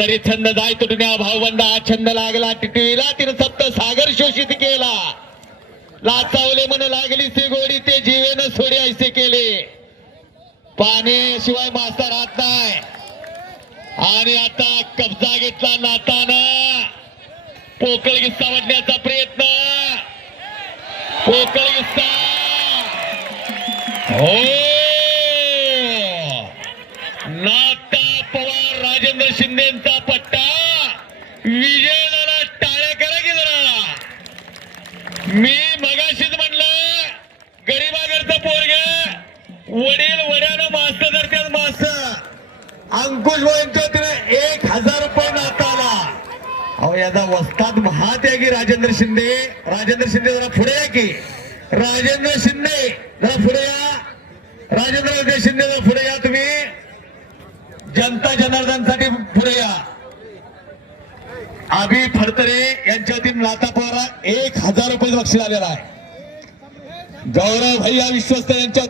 तरी छंद जाय तुटण्या भावबंद हा छंद लागला टिटवीला तिने सप्त सागर शोषित केला. लाचावले मन लागली ते गोडी ते जीवेन सोडे ऐसे केले. पाणी शिवाय मासा राहत नाही. आणि आता कब्जा घेतला नातानं. पोकळ किस्सा वाटण्याचा प्रयत्न. पोकळ किस्सा हो. ना शिंदेचा पट्टा. विजयाला टाळ्या करा की जरा? मी मगाशीच म्हणलं गरीबागरचं पोरग वडील वड्यानं मास्त धरत्यात मास्त अंकुश यांच्या तिने एक हजार रुपये नाताला. अहो याचा वस्तात महात्यागी राजेंद्र शिंदे? राजेंद्र शिंदे जरा पुढे या की. राजेंद्र शिंदे जरा पुढे या. राजेंद्र शिंदे जरा पुढे या तुम्ही. जनता जनार्दनसाठी पुढे या. अभि फडतरे यांच्यातील एक हजार रुपये बक्षीस आलेला आहे. गौरव भैया विश्वस्त यांच्या